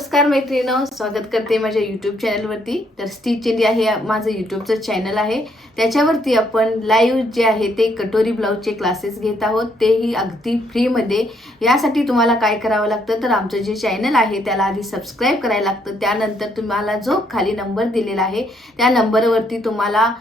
नमस्कार मैत्रिणींनो, स्वागत करते माझ्या यूट्यूब चॅनलवरती। तर स्टिच इंडिया हे माझं यूट्यूबचं चॅनल आहे। त्याच्यावरती आपण लाईव्ह जे आहे ते कटोरी ब्लाऊजचे क्लासेस घेत आहोत, तेही अगदी फ्रीमध्ये। यासाठी तुम्हाला काय करावं लागतं तर आमचं जे चॅनल आहे त्याला आधी सबस्क्राईब करायला लागतं। त्यानंतर तुम्हाला जो खाली नंबर दिलेला आहे त्या नंबरवरती तुम्हाला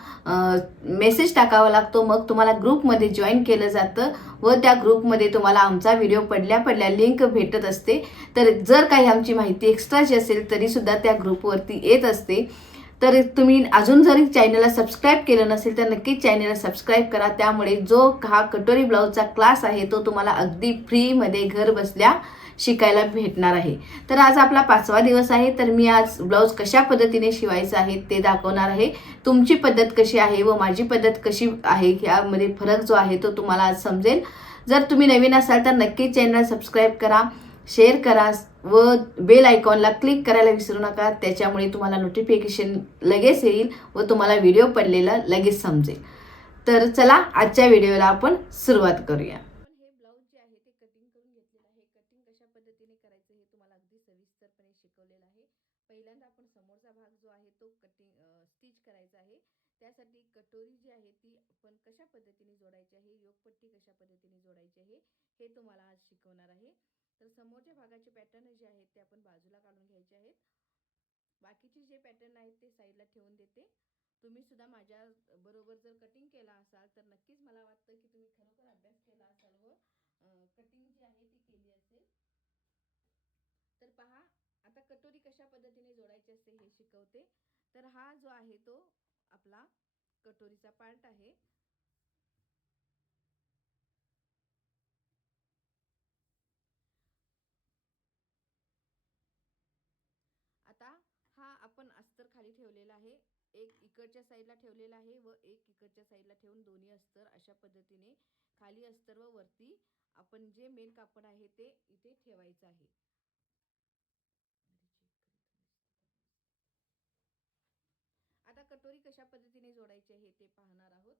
मेसेज टाकावा लागतो। मग तुम्हाला ग्रुपमध्ये जॉईन केलं जातं व त्या ग्रुपमध्ये तुम्हाला आमचा व्हिडिओ पडल्या लिंक भेटत असते। तर जर काही आमची माहिती एक्स्ट्राची असेल तरी सुद्धा त्या ग्रुपवरती येत असते। तर तुम्ही अजून जरी चॅनलला सबस्क्राईब केलं नसेल तर नक्कीच चॅनलला सबस्क्राईब करा। त्यामुळे जो हा कटोरी ब्लाऊजचा क्लास आहे तो तुम्हाला अगदी फ्रीमध्ये घर बसल्या शिकायला भेटणार आहे। तर आज आपला 5वा दिवस आहे। तर मी आज ब्लाऊज कशा पद्धतीने शिवायचं आहे ते दाखवणार आहे। तुमची पद्धत कशी आहे व माझी पद्धत कशी आहे यामध्ये फरक जो आहे तो तुम्हाला आज समजेल। जर तुम्ही नवीन असाल तर नक्कीच चॅनल सबस्क्राईब करा, शेअर करा व बेल आयकॉनला क्लिक करायला विसरू नका। त्याच्यामुळे तुम्हाला नोटिफिकेशन लगेच येईल व तुम्हाला व्हिडिओ पडलेला लगेच समजेल। तर चला आजच्या व्हिडिओला आपण सुरुवात करूया। आपण हे ब्लाऊज जे आहे ते कटिंग करून घेतलेलं आहे। कटिंग कशा पद्धतीने करायचं हे तुम्हाला अगदी सविस्तरपणे शिकवलेलं आहे। पहिल्यांदा आपण समोरचा भाग जो आहे तो स्टिच करायचा आहे। त्यासाठी कटोरी जी आहे ती आपण कशा पद्धतीने जोडायची आहे, योगपट्टी कशा पद्धतीने जोडायची आहे हे तुम्हाला आज शिकवणार आहे। तर समोरच्या भागाचे पॅटर्न जे आहेत ते आपण बाजूला काढून घ्यायचे आहेत। बाकीचे जे पॅटर्न आहेत ते साईडला ठेवून देते। तुम्ही सुद्धा माझ्या बरोबर जर कटिंग केला असाल तर नक्कीच मला वाटतं की तुम्ही खरोखर अभ्यास केला असाल व कटिंग जी आहे ती केली असेल। तर पहा, आता कटोरी कशा पद्धतीने जोडायची असते हे शिकवते। तर हा जो आहे तो आपला कटोरीचा पार्ट आहे। आता हा आपण अस्तर खाली ठेवलेला आहे, एक इकडच्या साईडला ठेवलेला आहे व एक इकडच्या साईडला ठेवून दोन्ही अस्तर अशा पद्धतीने खाली अस्तर व वरती आपण जे मेन कापड आहे ते इथे ठेवायचं आहे। आता कटोरी कशा पद्धतीने जोडायची आहे ते पाहणार आहोत।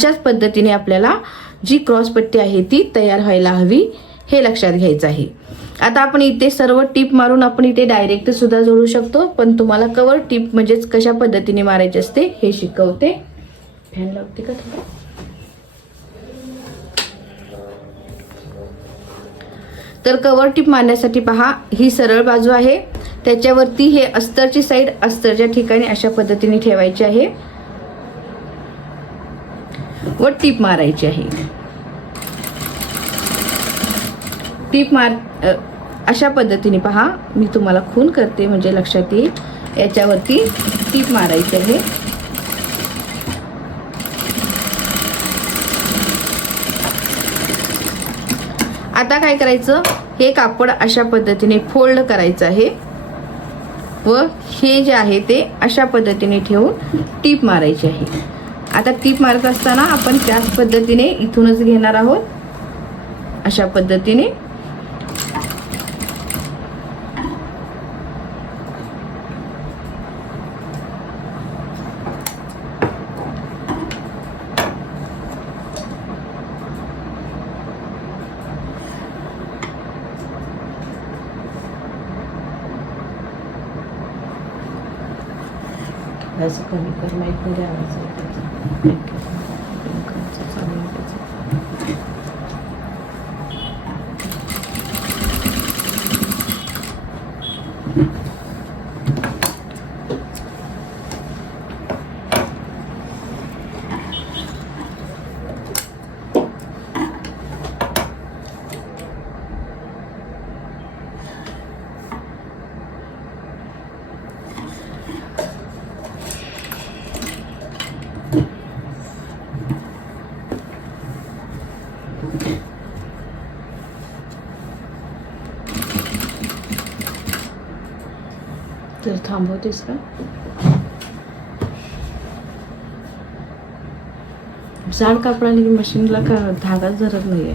अशाच पद्धतीने आपल्याला जी क्रॉसपट्टी आहे ती तयार व्हायला हवी हे लक्षात घ्यायचं आहे. आता आपण इथे सर्व टीप मारून आपण इथे डायरेक्ट सुद्धा जोडू शकतो, पण तुम्हाला कवर टीप म्हणजेच कशा पद्धतीने मारायचे असते हे शिकवते. फॅन लावते का थोडा. तर कवर टीप मारण्यासाठी पहा, ही सरळ बाजू आहे, त्याच्यावरती हे अस्तरची साईड अस्तरच्या ठिकाणी अशा पद्धतीने ठेवायची आहे व टीप मारायची आहे. टीप मार अशा पद्धतीने पहा, मी तुम्हाला खून करते म्हणजे लक्षात येईल. याच्यावरती टीप मारायची आहे. आता काय करायचं, हे कापड अशा पद्धतीने फोल्ड करायचं आहे व हे जे आहे ते अशा पद्धतीने ठेवून टीप मारायची आहे. आता टीप मारत असताना आपण त्याच पद्धतीने इथूनच घेणार आहोत अशा पद्धतीने. असं कमी कर माहीत नाही आवाज तर थांबवतेस का. जाड कापडाने मशीनला का धागाच धरत नाहीये.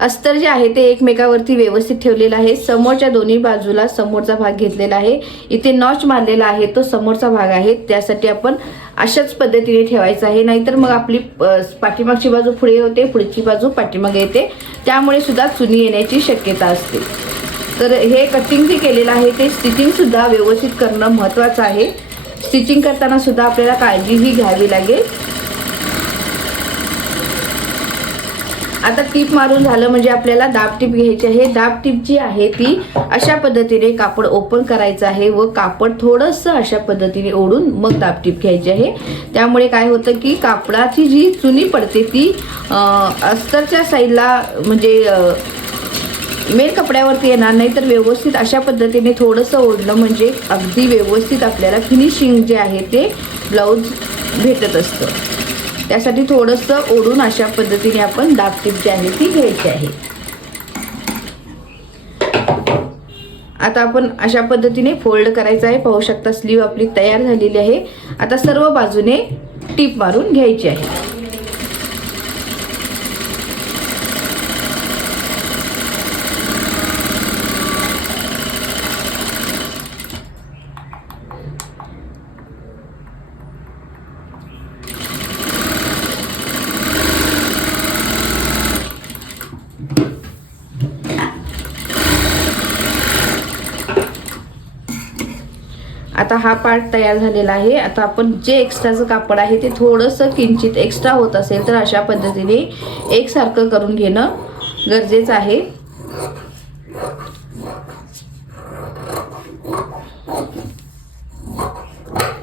अस्तर जे आहे ते एकमेकावरती व्यवस्थित ठेवलेलं आहे. समोरच्या दोन्ही बाजूला समोरचा भाग घेतलेला आहे. इथे नॉच मारलेला आहे तो समोरचा भाग आहे, त्यासाठी आपण अशाच पद्धतीने ठेवायचं आहे. नाहीतर मग आपली पाठीमागची बाजू पुढे होते, पुढची बाजू पाठीमागे येते, त्यामुळे सुद्धा चुनी येण्याची शक्यता असते. तर हे कटिंग जे केलेलं आहे ते स्टिचिंग सुद्धा व्यवस्थित करणं महत्त्वाचं आहे. स्टिचिंग करताना सुद्धा आपल्याला काळजीही घ्यावी लागेल. आता टीप मारून झालं म्हणजे आपल्याला दाब टीप घ्यायची आहे. दाब टीप जी आहे ती अशा पद्धतीने कापड ओपन करायचं आहे व कापड थोडंसं अशा पद्धतीने ओढून मग दाब टीप घ्यायची आहे. त्यामुळे काय होतं की कापडाची जी चुनी पडते ती अस्तरच्या साईडला म्हणजे मेन कपड्यावरती येणार नाही. तर व्यवस्थित अशा पद्धतीने थोडंसं ओढलं म्हणजे अगदी व्यवस्थित आपल्याला फिनिशिंग जे आहे ते ब्लाऊज भेटत असतं. त्यासाठी थोडंसं ओढून अशा पद्धतीने आपण दाब टीप जी आहे ती घ्यायची आहे. आता आपण अशा पद्धतीने फोल्ड करायचं आहे. पाहू शकता स्लीव आपली तयार झालेली आहे. आता सर्व बाजूने टीप मारून घ्यायची आहे. आता हा पार्ट तयार झालेला आहे. आता आपण जे एक्स्ट्राचं कापड आहे ते थोडंसं किंचित एक्स्ट्रा होत असेल तर अशा पद्धतीने एकसारखं करून घेणं गरजेचं आहे.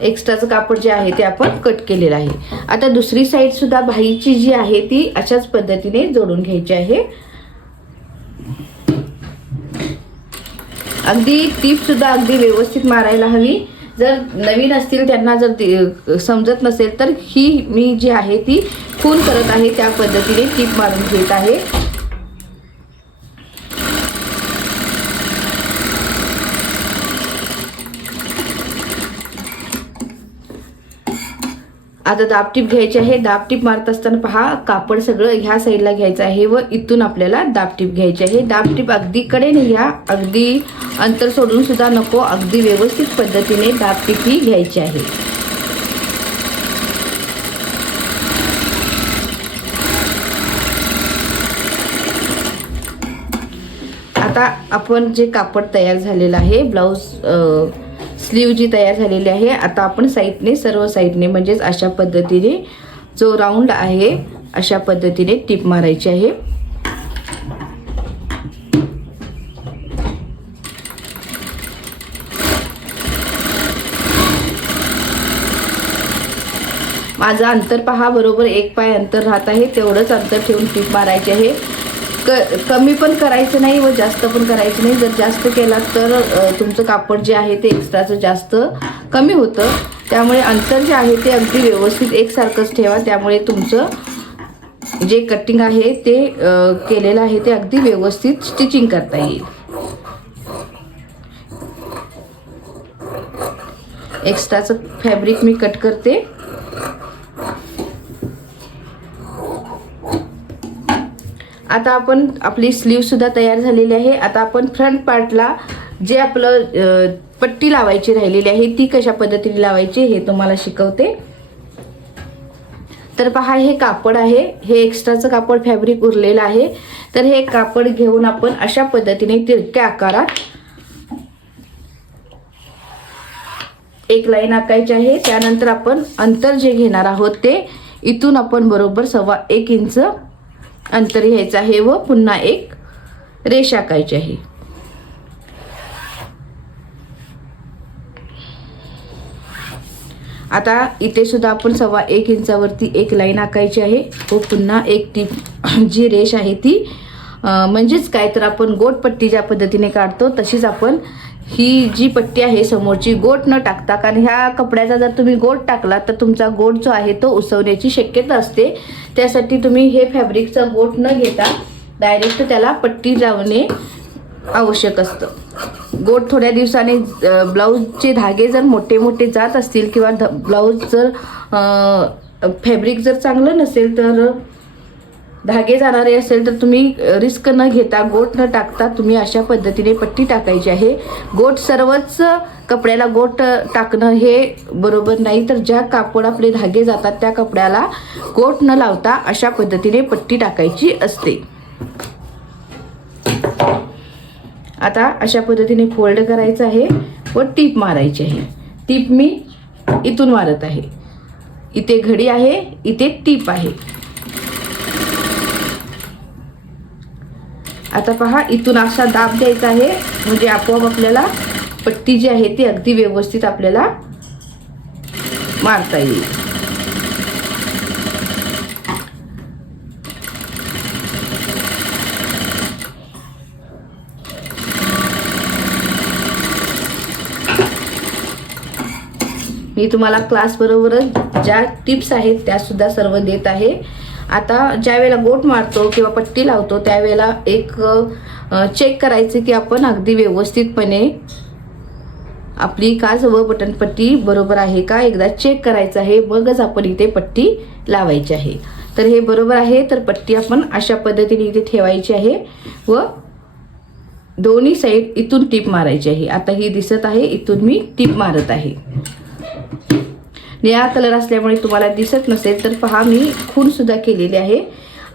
एक्स्ट्राचं कापड जे आहे ते आपण कट केलेलं आहे. आता दुसरी साईड सुद्धा बाहीची जी आहे ती अशाच पद्धतीने जोडून घ्यायची आहे. अगदी टीप सुद्धा अगदी व्यवस्थित मारायला हवी. जर नवीन असतील त्यांना जर समजत नसेल तर ही मी जी आहे ती खून करत आहे त्या पद्धतीने टीप मारून घेत आहे. आता दाबटीप घ्यायची आहे. दाबटीप मारत असताना पहा कापड सगळं ह्या साईडला घ्यायचं आहे व इथून आपल्याला दाबटीप घ्यायची आहे. दाबटीप अगदी कडेने घ्या, अगदी अंतर सोडून सुद्धा नको, अगदी व्यवस्थित पद्धतीने दाबटीप ही घ्यायची आहे. आता आपण जे कापड तयार झालेलं आहे, ब्लाऊज स्लीव जी तयार झालेली आहे, आता आपण साईडने, सर्व साईडने म्हणजेच अशा पद्धतीने जो राऊंड आहे अशा पद्धतीने टिप मारायची आहे. माझं अंतर पहा, बरोबर 1 पाय अंतर राहत आहे, तेवढंच अंतर ठेवून टिप मारायची आहे. कमी पण करायचं नाही व जास्त पण करायचं नाही. जर जास्त केला तर तुमचं कापड जे आहे ते एक्स्ट्राचं जास्त कमी होतं. त्यामुळे अंतर जे आहे ते अगदी व्यवस्थित एकसारखंच ठेवा. त्यामुळे तुमचं जे कटिंग आहे ते केलेलं आहे ते अगदी व्यवस्थित स्टिचिंग करता येईल. एक्स्ट्राचं फॅब्रिक मी कट करते. आता आपण आपली स्लीव सुद्धा तयार झालेली आहे. आता आपण फ्रंट पार्टला जे आपलं पट्टी लावायची राहिलेली आहे ती कशा पद्धतीने लावायची हे तुम्हाला शिकवते. तर पहा, हे कापड आहे, हे एक्स्ट्राचं कापड फॅब्रिक उरलेलं आहे. तर हे कापड घेऊन आपण अशा पद्धतीने तिरक्या आकारात एक लाईन आखायची आहे. त्यानंतर आपण अंतर जे घेणार आहोत ते इथून आपण बरोबर 1.25 इंच अंतर घ्यायचं आहे व पुन्हा एक रेष आखायची आहे. आता इथे सुद्धा आपण 1.25 इंचावरती एक लाईन आखायची आहे व पुन्हा एक टिप जी रेष आहे ती म्हणजेच काय तर आपण गोटपट्टी ज्या पद्धतीने काढतो तशीच आपण ही जी पट्टी आहे समोरची गोट न टाकता, कारण ह्या कपड्याचा जर तुम्ही गोट टाकला तर तुमचा गोट जो आहे तो उसवण्याची शक्यता असते. त्यासाठी तुम्ही हे फॅब्रिकचा गोट न घेता डायरेक्ट त्याला पट्टी लावणे आवश्यक असतं. गोट थोड्या दिवसाने ब्लाऊजचे धागे जर मोठे मोठे जात असतील किंवा ब्लाऊज जर फॅब्रिक जर चांगलं नसेल तर धागे जाणारे असेल तर तुम्ही रिस्क न घेता गोट न टाकता तुम्ही अशा पद्धतीने पट्टी टाकायची आहे. गोट सर्वच कपड्याला गोट टाकणं हे बरोबर नाही, तर ज्या कापड आपले धागे जातात त्या कपड्याला गोट न लावता अशा पद्धतीने पट्टी टाकायची असते. आता अशा पद्धतीने फोल्ड करायचं आहे व टीप मारायची आहे. टीप मी इथून मारत आहे. इथे घडी आहे, इथे टीप आहे. आता पहा, इथून असा दाब द्यायचा आहे म्हणजे आपोआप आपल्याला पट्टी जी आहे ती अगदी व्यवस्थित आपल्याला मारता येईल. मी तुम्हाला क्लास बरोबरच ज्या टिप्स आहेत त्या सुद्धा सर्व देत आहे. आता ज्या वेळेला गोट मारतो किंवा पट्टी लावतो त्यावेळेला एक चेक करायचे की आपण अगदी व्यवस्थितपणे आपली काज व बटनपट्टी बरोबर आहे का, एकदा चेक करायचं आहे, मगच आपण इथे पट्टी लावायची आहे. तर हे बरोबर आहे. तर पट्टी आपण अशा पद्धतीने इथे ठेवायची आहे व दोन्ही साईड इथून टीप मारायची आहे. आता ही दिसत आहे, इथून मी टीप मारत आहे. निळा कलर असल्यामुळे तुम्हाला दिसत नसेल तर पहा, मी खून सुद्धा केलेली आहे.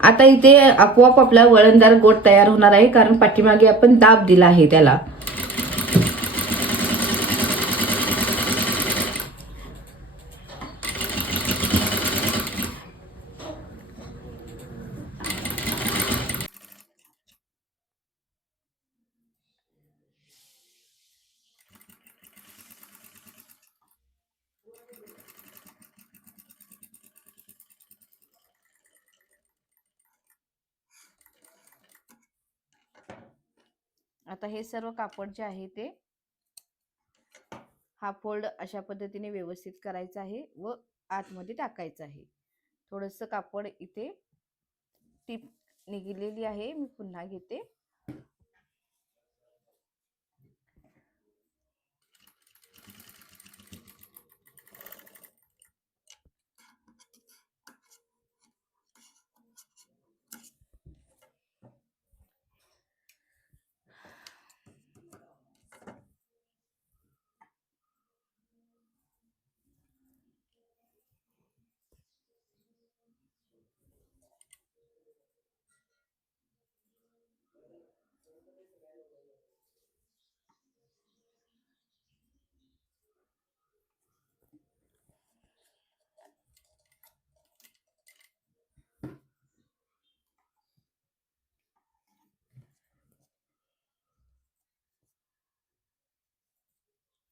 आता इथे आपोआप आपला वळणदार गोट तयार होणार आहे, कारण पाठीमागे आपण दाब दिला आहे त्याला. आता हे सर्व कापड जे आहे ते हा फोल्ड अशा पद्धतीने व्यवस्थित करायचा आहे व आतमध्ये टाकायचं आहे. थोडंसं कापड इथे टीप निघालेली आहे, मी पुन्हा घेते.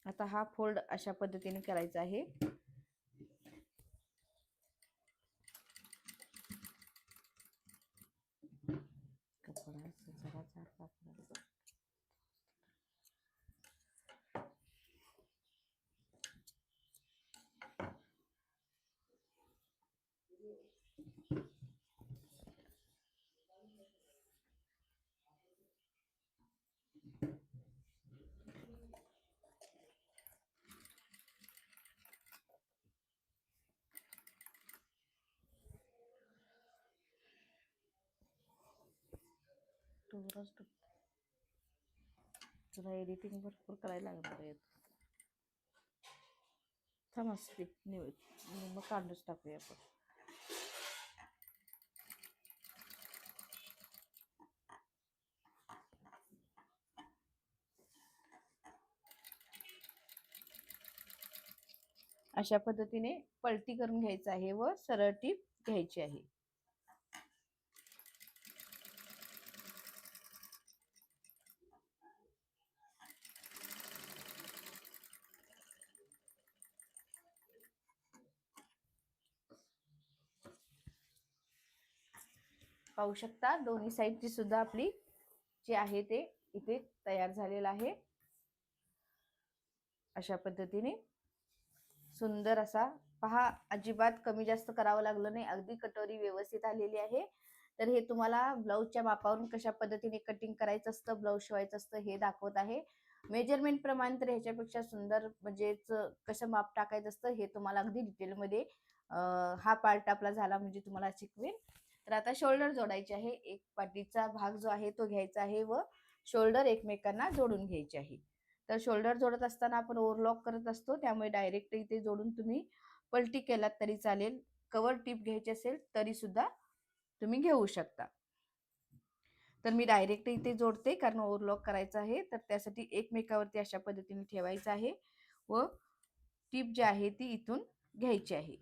आता हा फोल्ड अशा पद्धतीने करायचा आहे. कपडा जरा जाड कापडाचा. तुला एडिटिंग भरपूर करायला लागणार आहे. थांब असते मग काढूनच टाकूया आपण. अशा पद्धतीने पलटी करून घ्यायचं आहे व सरळ टीप घ्यायची आहे. पाहू शकता दोन्ही साईडची सुद्धा आपली जे आहे ते इथे तयार झालेलं आहे. अशा पद्धतीने सुंदर असा पहा, अजिबात कमी जास्त करावं लागलं नाही, अगदी कटोरी व्यवस्थित आलेली आहे. तर हे तुम्हाला ब्लाऊजच्या मापावरून कशा पद्धतीने कटिंग करायचं असतं, ब्लाऊज शिवायचं असतं हे दाखवत आहे. मेजरमेंट प्रमाणे तर ह्याच्यापेक्षा सुंदर म्हणजेच कसं माप टाकायचं असतं हे तुम्हाला अगदी डिटेलमध्ये हा पार्ट आपला झाला म्हणजे तुम्हाला शिकवेन. तर आता शोल्डर जोडायचे आहे. एक पाठीचा भाग जो आहे तो घ्यायचा आहे व शोल्डर एकमेकांना जोडून घ्यायचे आहे. तर शोल्डर जोडत असताना आपण ओव्हरलॉक करत असतो, त्यामुळे डायरेक्ट इथे जोडून तुम्ही पलटी केलात तरी चालेल. कवर टिप घ्यायची असेल तरी सुद्धा तुम्ही घेऊ शकता. तर मी डायरेक्ट इथे जोडते कारण ओव्हरलॉक करायचं आहे. तर त्यासाठी एकमेकावरती अशा पद्धतीने ठेवायचं आहे व टिप जी आहे ती इथून घ्यायची आहे.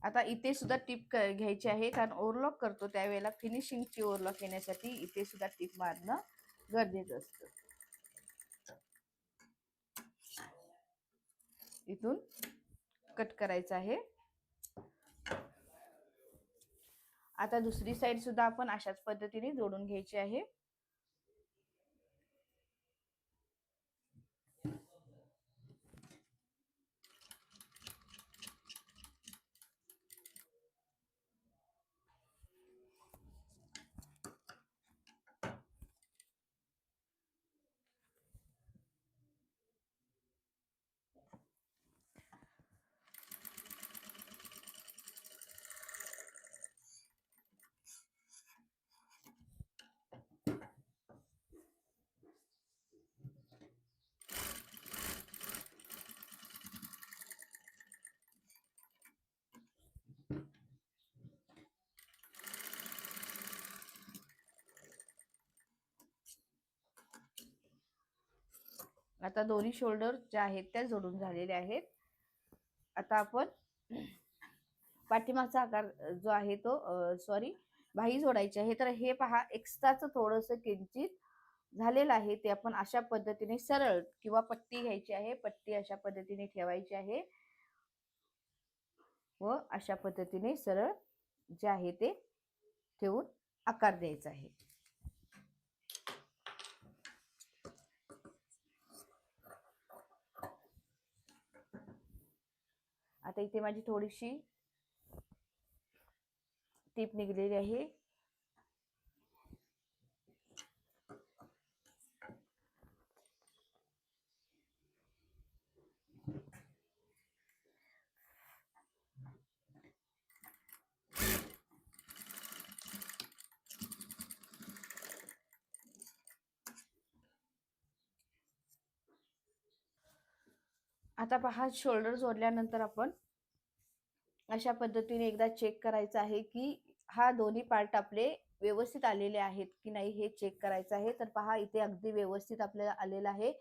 आता इथे सुद्धा टिप घ्यायची आहे कारण ओव्हरलॉक करतो त्यावेळेला फिनिशिंगची ओव्हरलॉक येण्यासाठी इथे सुद्धा टिप मारणं गरजेचं असतं. इथून कट करायचं आहे. आता दुसरी साइड सुद्धा आपण अशाच पद्धतीने जोडून घ्यायची आहे. आता दोन्ही शोल्डर ज्या आहेत त्या जोडून झालेल्या आहेत. आता आपण पाठीमागचा आकार जो आहे तो बाही जोडायची आहे. तर हे पहा एक्स्ट्राचं थोडंसं किंचित झालेलं आहे ते आपण अशा पद्धतीने सरळ किंवा पट्टी घ्यायची आहे. पट्टी अशा पद्धतीने ठेवायची आहे व अशा पद्धतीने सरळ जे आहे ते ठेवून आकार द्यायचा आहे. आता इथे माझी थोडीशी टीप निघलेली आहे. आता पहा, शोल्डर जोडल्यानंतर आपण अशा पद्धतीने एकदा चेक करायचं आहे की हा दोन्ही पार्ट आपले व्यवस्थित आलेले आहेत की नाही हे चेक करायचं आहे. तर पहा इथे अगदी व्यवस्थित आपल्याला आलेला आहे.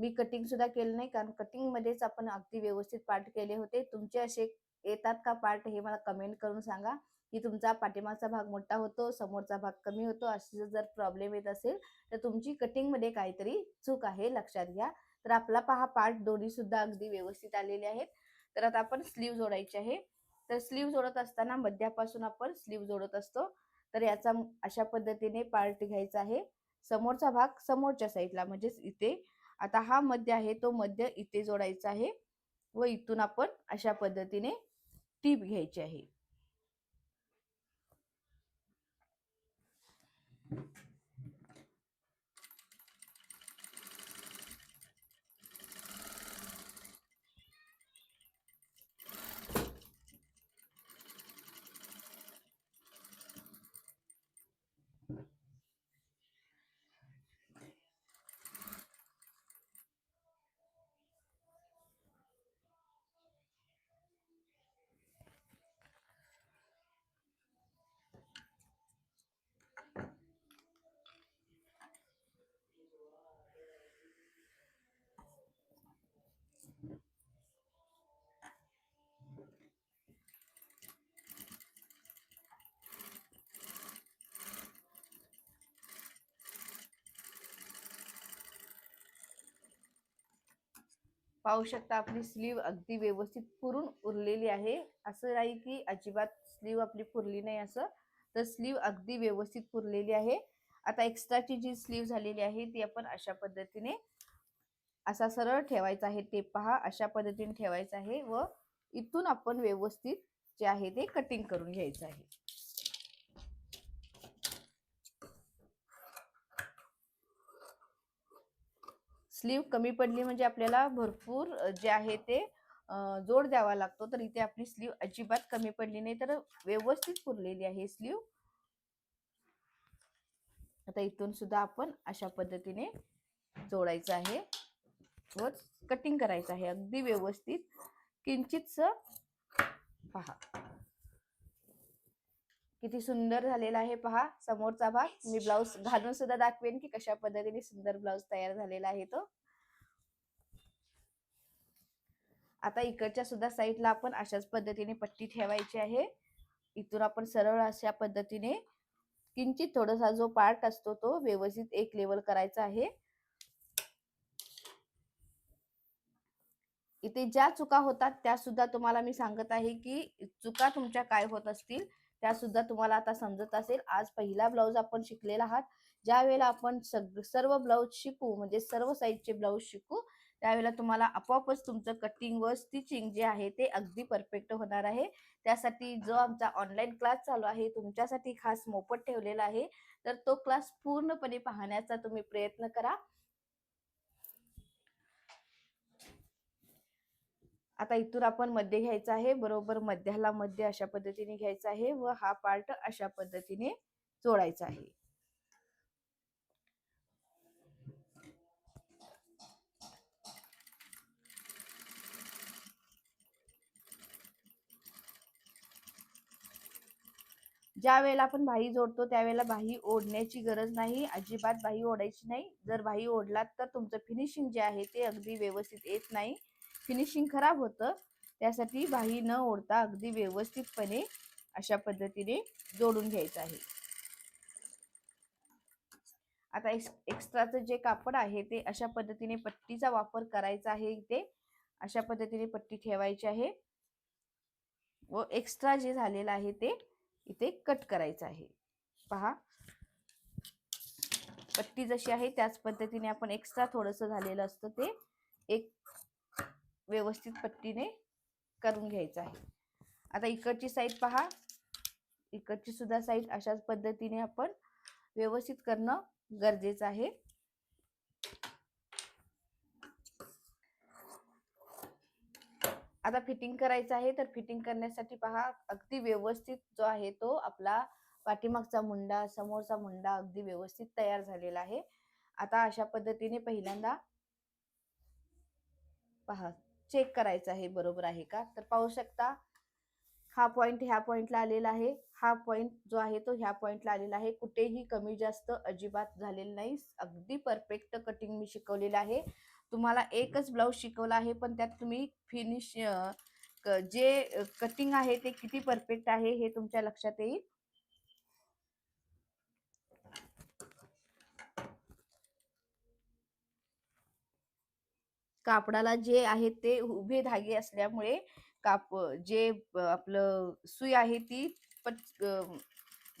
मी कटिंग सुद्धा केलं नाही, कारण कटिंग मध्येच आपण अगदी व्यवस्थित पार्ट केले होते. तुमचे असे येतात का पार्ट हे मला कमेंट करून सांगा, की तुमचा पाठीमागचा भाग मोठा होतो, समोरचा भाग कमी होतो. असे जर प्रॉब्लेम येत असेल तर तुमची कटिंग मध्ये काहीतरी चूक आहे, लक्षात घ्या. तर आपला पहा पार्ट दोन्ही सुद्धा अगदी व्यवस्थित आलेले आहेत. तर आता आपण स्लीव जोडायची आहे. तर स्लीव जोडत असताना मध्यापासून आपण स्लीव जोडत असतो. तर याचा अशा पद्धतीने पार्ट घ्यायचा आहे. समोरचा भाग समोरच्या साईडला म्हणजेच इथे. आता हा मध्य आहे तो मध्य इथे जोडायचा आहे व इथून आपण अशा पद्धतीने टीप घ्यायची आहे. पाहू शकता आपली स्लीव अगदी व्यवस्थित पुरून उरलेली आहे. असं नाही की अजिबात स्लीव आपली पुरली नाही असं, तर स्लीव अगदी व्यवस्थित पुरलेली आहे. आता एक्स्ट्राची जी स्लीव झालेली आहे ती आपण अशा पद्धतीने असा सरळ ठेवायचा आहे. ते पहा अशा पद्धतीने ठेवायचं आहे व इथून आपण व्यवस्थित जे आहे ते कटिंग करून घ्यायचं आहे. स्लीव कमी पडली म्हणजे आपल्याला भरपूर जे आहे ते जोड द्यावा लागतो. तर इथे आपली स्लीव अजिबात कमी पडली नाही, तर व्यवस्थित पुरलेली आहे स्लीव. आता इथून सुद्धा आपण अशा पद्धतीने जोडायचं आहे व कटिंग करायचं आहे अगदी व्यवस्थित. किंचितस पहा किती सुंदर झालेला आहे. पहा समोरचा भाग. मी ब्लाउज घालून सुद्धा दाखवेन की कशा पद्धतीने सुंदर ब्लाउज तयार झालेला आहे तो. आता इकडच्या सुद्धा साईडला आपण अशाच पद्धतीने पट्टी ठेवायची आहे. इथून आपण सरळ अशा पद्धतीने किंचित थोडासा जो पार्ट असतो तो व्यवस्थित एक लेवल करायचा आहे. इथे ज्या चुका होतात त्या सुद्धा तुम्हाला मी सांगत आहे की चुका तुमच्या काय होत असतील त्या सुद्धा तुम्हाला आता समजत असेल. आज पहिला ब्लाउज आपण शिकलेला आहात. ज्या वेळेला आपण सर्व ब्लाउज शिकू म्हणजे सर्व साईजचे ब्लाउज शिकू त्यावेळेला तुम्हाला आपोआपच तुमचं कटिंग व स्टिचिंग जे आहे ते अगदी परफेक्ट होणार आहे. त्यासाठी जो आमचा ऑनलाईन क्लास चालू आहे तुमच्यासाठी खास मोफत ठेवलेला आहे. तर तो क्लास पूर्णपणे पाहण्याचा तुम्ही प्रयत्न करा. आता इथून आपण मध्ये घ्यायचा आहे. बरोबर मध्याला मध्ये अशा पद्धतीने घ्यायचा आहे व हा पार्ट अशा पद्धतीने जोडायचा आहे. ज्या वेळेला आपण बाही जोडतो त्यावेळेला बाही ओढण्याची गरज नाही, अजिबात बाही ओढायची नाही. जर बाही ओढलात तर तुमचं फिनिशिंग जे आहे ते अगदी व्यवस्थित येत नाही, फिनिशिंग खराब होतं. त्यासाठी बाही न ओढता अगदी व्यवस्थितपणे अशा पद्धतीने जोडून घ्यायचं आहे. आता एक्स्ट्राचं जे कापड आहे ते अशा पद्धतीने पट्टीचा वापर करायचा आहे. इथे अशा पद्धतीने पट्टी ठेवायची आहे व एक्स्ट्रा जे झालेलं आहे ते इथे कट करायचं आहे. पहा पट्टी जशी आहे त्याच पद्धतीने आपण एक्स्ट्रा थोडंसं झालेलं असतं ते एक व्यवस्थित पट्टीने करून घ्यायचं आहे. आता इकडची साईड पहा, इकडची सुद्धा साईड अशाच पद्धतीने आपण व्यवस्थित करणं गरजेचं आहे. आता फिटिंग करायचं आहे. तर फिटिंग करण्यासाठी पहा अगदी व्यवस्थित जो आहे तो आपला पाठीमागचा मुंडा समोरचा मुंडा अगदी व्यवस्थित तयार झालेला आहे. आता अशा पद्धतीने पहिल्यांदा पहा चेक करायचं आहे बरोबर आहे का. तर पाहू शकता हा पॉइंट ह्या पॉइंटला आलेला आहे, हा पॉइंट जो आहे तो ह्या पॉइंटला आलेला आहे. कुठेही कमी जास्त अजिबात झालेलं नाही. अगदी परफेक्ट कटिंग मी शिकवलेलं आहे. तुम्हाला एकच ब्लाऊज शिकवला आहे, पण त्यात तुम्ही फिनिश जे कटिंग आहे ते किती परफेक्ट आहे हे तुमच्या लक्षात येईल. कापडाला जे आहे ते उभे धागे असल्यामुळे जे आपलं सुई आहे ती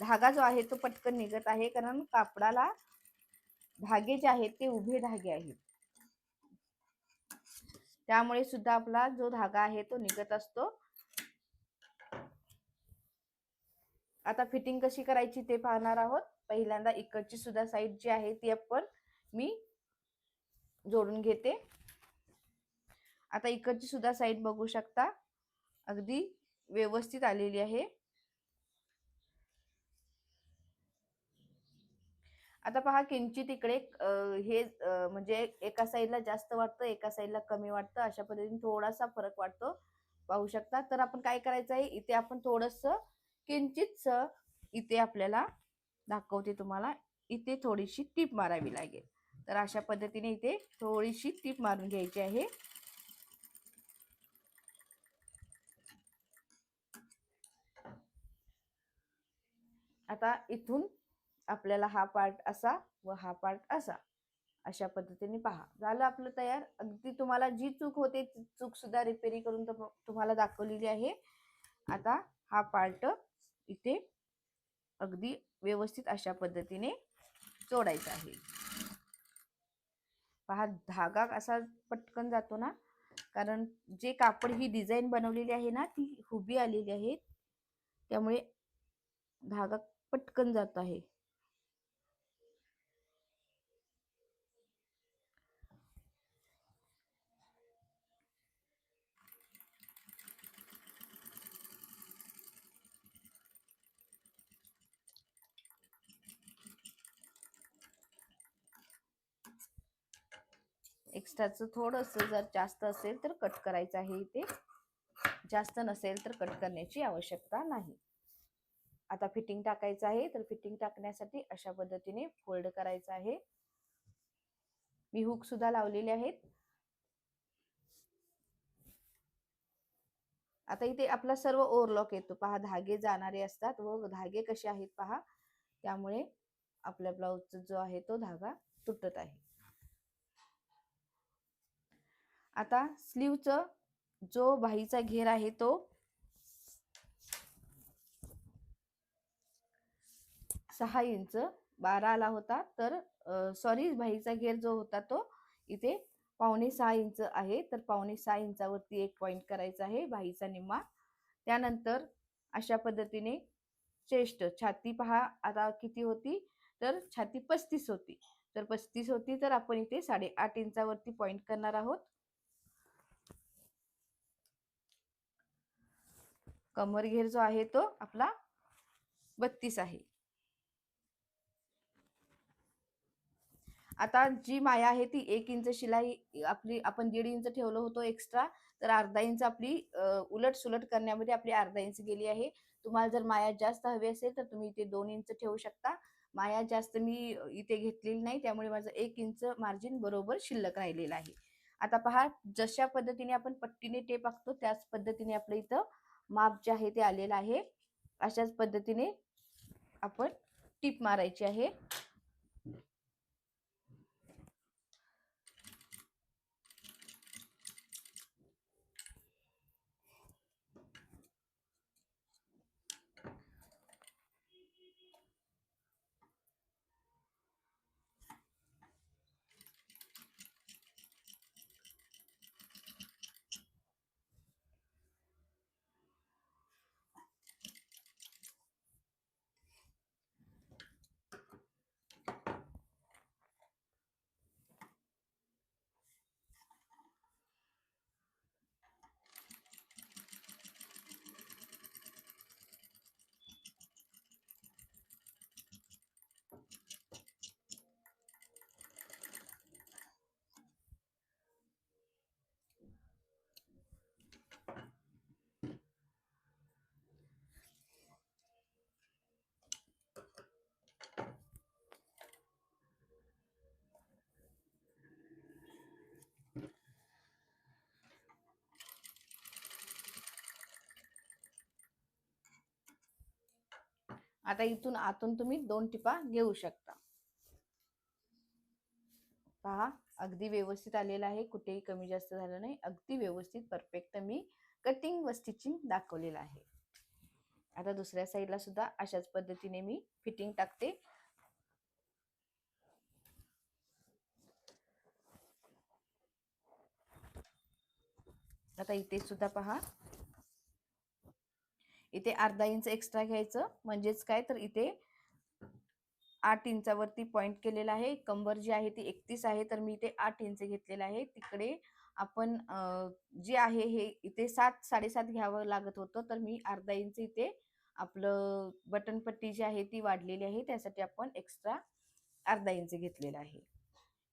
धागा जो आहे तो पटकन निघत आहे, कारण कापडाला धागे जे आहेत ते उभे धागे आहेत, त्यामुळे सुद्धा आपला जो धागा आहे तो निघत असतो. आता फिटिंग कशी करायची ते पाहणार आहोत. पहिल्यांदा इकडची सुद्धा साईड जी आहे ती आपण मी जोडून घेते. आता इकडची सुद्धा साईड बघू शकता, अगदी व्यवस्थित आलेली आहे. आता पहा, किंचित इकडे हे म्हणजे एका साईडला जास्त वाटतं, एका साईडला कमी वाटतं, अशा पद्धतीने थोडासा फरक वाटतो, पाहू शकता. तर आपण काय करायचं आहे, इथे आपण थोडस किंचित इथे आपल्याला दाखवते तुम्हाला, इथे थोडीशी टीप मारावी लागेल. तर अशा पद्धतीने इथे थोडीशी टीप मारून घ्यायची आहे. आता इथून आपल्याला हा पार्ट असा व हा पार्ट असा, अशा पद्धतीने पहा, झालं आपलं तयार. अगदी तुम्हाला जी चूक होते ती चूक सुद्धा रिपेअरिंग करून तुम्हाला दाखवलेली आहे. आता हा पार्ट इथे अगदी व्यवस्थित अशा पद्धतीने जोडायचा आहे. पहा, धागा असा पटकन जातो ना, कारण जे कापड ही डिझाईन बनवलेली आहे ना ती उभी आलेली आहे, त्यामुळे धागा पटकन जात आहे. एक्स्ट्राचं थोडंसं जर जास्त असेल तर कट करायचं आहे, इथे जास्त नसेल तर कट करण्याची आवश्यकता नाही. आता फिटिंग टाकायचं आहे, तर फिटिंग टाकण्यासाठी अशा पद्धतीने फोल्ड करायचं आहे. मी हुक सुद्धा लावलेले आहेत. आता इथे आपला सर्व ओव्हरलॉक येतो, पहा धागे जाणारे असतात व धागे कसे आहेत पहा, त्यामुळे आपल्या ब्लाउजचा जो आहे तो धागा तुटत आहे. आता स्लीवचा जो बाहीचा घेर आहे तो 6 इंच 12 आला होता, तर सॉरी, बाहीचा घेर जो होता तो इथे 5.25 इंच आहे, तर 5.25 इंचावरती एक पॉइंट करायचा आहे, बाहीचा निम्मा. त्यानंतर अशा पद्धतीने चेस्ट, छाती पहा आता किती होती, तर छाती 35 होती, तर 35 होती, तर आपण इथे 8.5 इंचावरती पॉइंट करणार आहोत. कमर घेर जो आहे तो आपला 32 आहे. आता जी माया आहे ती 1 इंच शिलाई आपली आपण 1.5 इंच ठेवलं होतं एक्स्ट्रा, तर अर्धा इंच आपली उलट सुलट करण्यामध्ये आपली अर्धा इंच गेली आहे. तुम्हाला जर माया जास्त हवी असेल तर तुम्ही इथे 2 इंच ठेवू शकता. माया जास्त मी इथे घेतलेली नाही, त्यामुळे माझं 1 इंच मार्जिन बरोबर शिल्लक राहिलेलं आहे. आता पहा, जशा पद्धतीने आपण पट्टीने टेप आखतो त्याच पद्धतीने आपलं इथं माप जे आहे ते आलेलं आहे. अशाच पद्धतीने आपण टीप मारायची आहे. आता इथून आतून तुम्ही 2 टिपा घेऊ शकता. पहा अगदी व्यवस्थित आलेला आहे, कुठेही कमी जास्त झालं नाही, अगदी व्यवस्थित परफेक्ट मी कटिंग व स्टिचिंग दाखवलेलं आहे. आता दुसऱ्या साईडला सुद्धा अशाच पद्धतीने मी फिटिंग टाकते. आता इथे सुद्धा पहा, इथे अर्धा इंच एक्स्ट्रा घ्यायचं, म्हणजेच काय तर इथे 8 इंचावरती पॉइंट केलेला आहे. कंबर जी आहे ती 31 आहे, तर मी इथे 8 इंच घेतलेला आहे. तिकडे आपण जे आहे हे इथे 7 7.5 घ्यावं लागत होतं, तर मी अर्धा इंच इथे आपलं बटनपट्टी जी आहे ती वाढलेली आहे, त्यासाठी आपण एक्स्ट्रा अर्धा इंच घेतलेला आहे.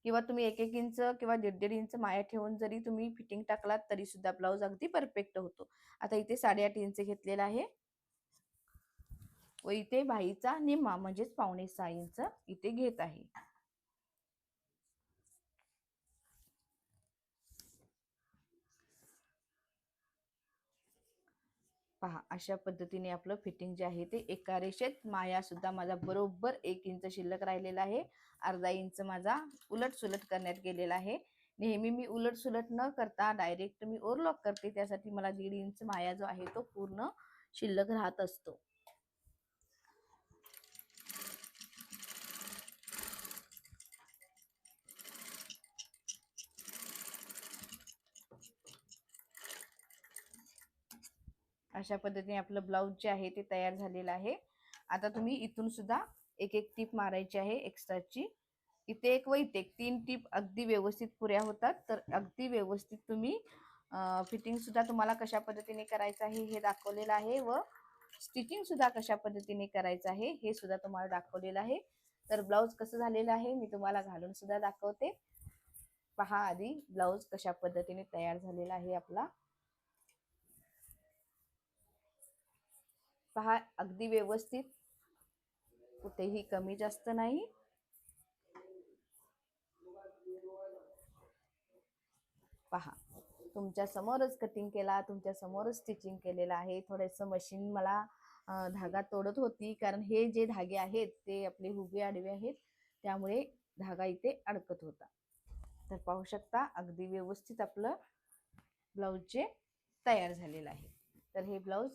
किंवा तुम्ही 1-1 इंच किंवा 1.5 इंच माया ठेवून जरी तुम्ही फिटिंग टाकलात तरी सुद्धा ब्लाऊज अगदी परफेक्ट होतो. आता इथे 8.5 इंच घेतलेला आहे व इथे बाहीचा निम्मा म्हणजेच 5.25 इंच इथे घेत आहे. पहा अशा पद्धतीने आपलं फिटिंग जे आहे ते एका रेषेत, माया सुद्धा माझा बरोबर 1 इंच शिल्लक राहिलेला आहे. अर्धा इंच माझा उलट सुलट करण्यात गेलेला आहे. नेहमी मी उलट सुलट न करता डायरेक्ट मी ओव्हरलॉक करते, त्यासाठी मला 1.5 इंच माया जो आहे तो पूर्ण शिल्लक राहत असतो. अशा पद्धतीने आपलं ब्लाऊज जे आहे ते तयार झालेलं आहे. आता तुम्ही इथून सुद्धा एक एक टीप मारायची आहे एक्स्ट्राची. इथे एक व इथे एक 3 टीप अगदी व्यवस्थित पुऱ्या होतात. तर अगदी व्यवस्थित तुम्ही फिटिंग सुद्धा तुम्हाला कशा पद्धतीने करायचं आहे हे दाखवलेलं आहे व स्टिचिंग सुद्धा कशा पद्धतीने करायचं आहे हे सुद्धा तुम्हाला दाखवलेलं आहे. तर ब्लाऊज कसं झालेलं आहे मी तुम्हाला घालून सुद्धा दाखवते. पहा आधी ब्लाऊज कशा पद्धतीने तयार झालेला आहे आपला. पहा अगदी व्यवस्थित, कुठेही कमी जास्त नाही. पहा तुमच्या समोरच कटिंग केला, तुमच्या समोरच स्टिचिंग केलेलं आहे. थोडंसं मशीन मला धागा तोडत होती, कारण हे जे धागे आहेत ते आपले उभे आडवे आहेत, त्यामुळे धागा इथे अडकत होता. तर पाहू शकता अगदी व्यवस्थित आपलं ब्लाऊज जे तयार झालेलं आहे. तर हे ब्लाऊज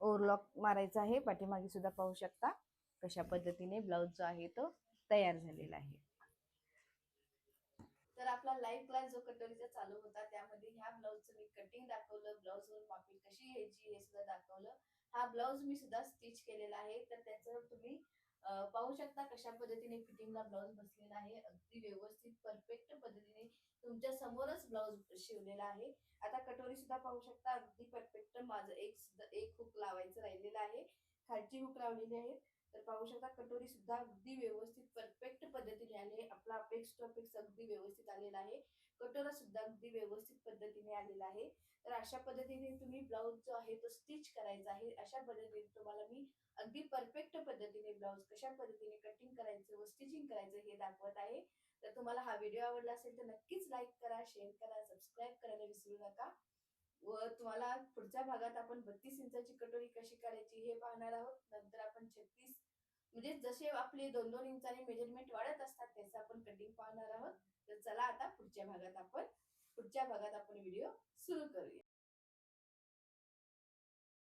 ओव्हरलॉक मारायचा आहे. पाठीमागे सुद्धा पाहू शकता कशा पद्धतीने ब्लाऊज जो आहे तो तयार झालेला आहे. तर आपला लाईव्ह क्लास जो कटोरीचा चालू होता त्यामध्ये ह्या ब्लाऊजचं मी कटिंग दाखवलं, ब्लाऊजवर मापी कशी घ्यायची हे सुद्धा दाखवलं. हा ब्लाऊज मी सुद्धा स्टिच केलेला आहे, तर त्याचं तुम्ही पाहू शकता कशा पद्धतीने फिटिंगला ब्लाऊज बसलेला आहे. अगदी व्यवस्थित परफेक्ट पद्धतीने तुमच्या समोरच ब्लाऊज शिवलेला आहे. आता कटोरी सुद्धा पाहू शकता अगदी परफेक्ट. माझं एक हुक लावायचं राहिलेलं आहे, खालची हुक लावलेली आहे. तर पाहू शकता कटोरी सुद्धा अगदी व्यवस्थित परफेक्ट पद्धतीने आले. आपला अपेक्स टू अपेक्स अगदी व्यवस्थित आलेला आहे. कटोरा सुद्धा अगदी व्यवस्थित पद्धतीने आलेला आहे. तर अशा पद्धतीने तुम्ही ब्लाऊज जो आहे तो स्टिच करायचा आहे. अशा पद्धतीने तुम्हाला मी अगदी परफेक्ट पद्धतीने ब्लाऊज कशा पद्धतीने कटिंग करायचं व स्टिचिंग करायचं हे दाखवत आहे. तर तुम्हाला हा व्हिडिओ आवडला असेल तर नक्कीच लाईक करा, शेअर करा, सबस्क्राईब करायला विसरू नका. व तुम्हाला पुढच्या भागात आपण 32 इंचाची कटोरी कशी काढायची हे पाहणार आहोत. नंतर आपण 36, म्हणजे जसे आपले 2-2 इंचाने मेजरमेंट वाढत असतात त्याचं आपण कटिंग पाहणार आहोत. तर चला आता पुढच्या भागात आपण व्हिडिओ सुरू करूया.